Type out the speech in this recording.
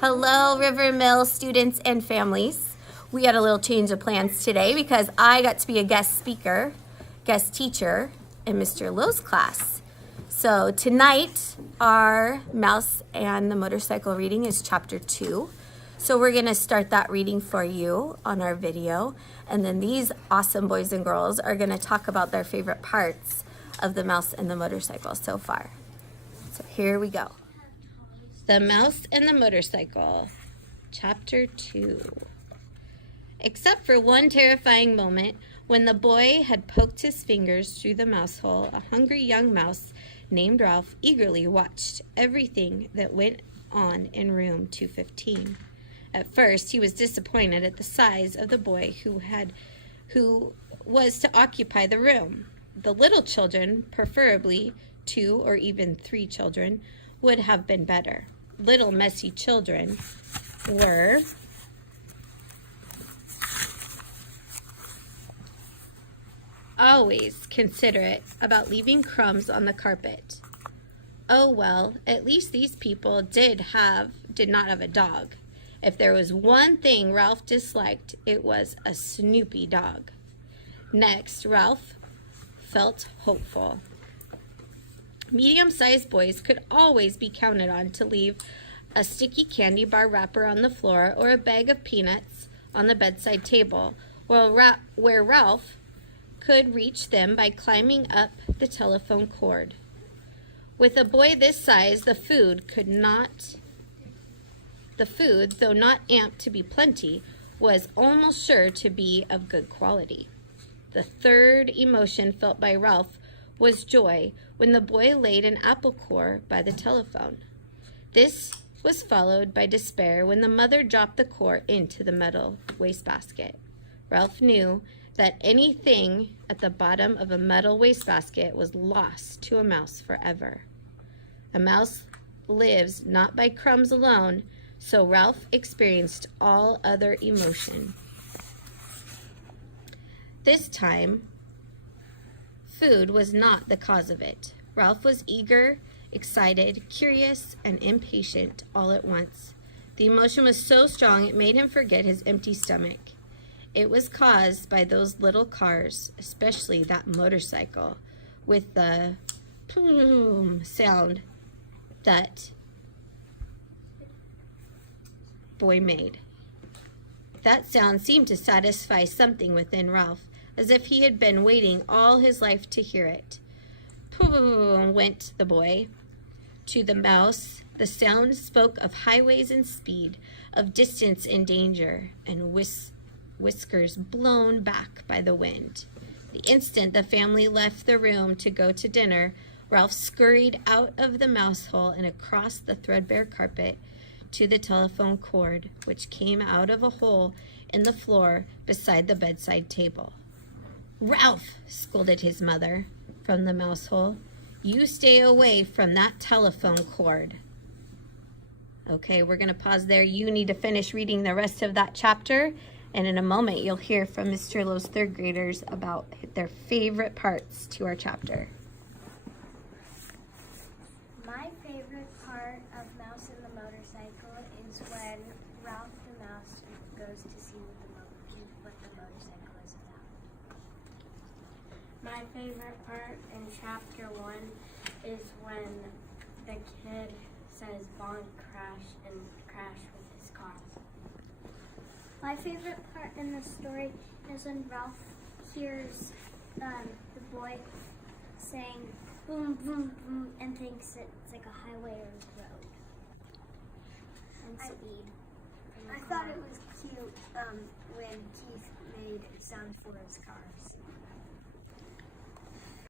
Hello, River Mill students and families. We had a little change of plans today because I got to be a guest speaker, guest teacher in Mr. Lowe's class. So tonight, our Mouse and the Motorcycle reading is chapter 2. So we're going to start that reading for you on our video. And then these awesome boys and girls are going to talk about their favorite parts of the Mouse and the Motorcycle so far. So here we go. The Mouse and the Motorcycle, Chapter 2. Except for one terrifying moment, when the boy had poked his fingers through the mouse hole, a hungry young mouse named Ralph eagerly watched everything that went on in room 215. At first, he was disappointed at the size of the boy who was to occupy the room. The little children, preferably 2 or even 3 children, would have been better. Little messy children were always considerate about leaving crumbs on the carpet. Oh well, at least these people did not have a dog. If there was one thing Ralph disliked, it was a Snoopy dog. Next, Ralph felt hopeful. Medium-sized boys could always be counted on to leave a sticky candy bar wrapper on the floor or a bag of peanuts on the bedside table, where Ralph could reach them by climbing up the telephone cord. With a boy this size, the food, though not amped to be plenty, was almost sure to be of good quality. The third emotion felt by Ralph was joy when the boy laid an apple core by the telephone. This was followed by despair when the mother dropped the core into the metal wastebasket. Ralph knew that anything at the bottom of a metal wastebasket was lost to a mouse forever. A mouse lives not by crumbs alone, so Ralph experienced all other emotion. This time, food was not the cause of it. Ralph was eager, excited, curious, and impatient all at once. The emotion was so strong it made him forget his empty stomach. It was caused by those little cars, especially that motorcycle, with the boom sound that boy made. That sound seemed to satisfy something within Ralph, as if he had been waiting all his life to hear it. Boom went the boy. To the mouse, the sound spoke of highways and speed, of distance and danger, and whiskers blown back by the wind. The instant the family left the room to go to dinner, Ralph scurried out of the mouse hole and across the threadbare carpet to the telephone cord, which came out of a hole in the floor beside the bedside table. "Ralph," scolded his mother from the mouse hole, "you stay away from that telephone cord." Okay, we're going to pause there. You need to finish reading the rest of that chapter, and in a moment you'll hear from Mr. Lowe's third graders about their favorite parts to our chapter. My favorite part of Mouse and the Motorcycle is when Ralph the Mouse goes to see what the motorcycle is about. My favorite part in chapter 1 is when the kid says bonk crash and crash with his car. My favorite part in the story is when Ralph hears the boy saying boom, boom, boom, and thinks it's like a highway or road. And speed. I thought it was cute when Keith made sound for his cars.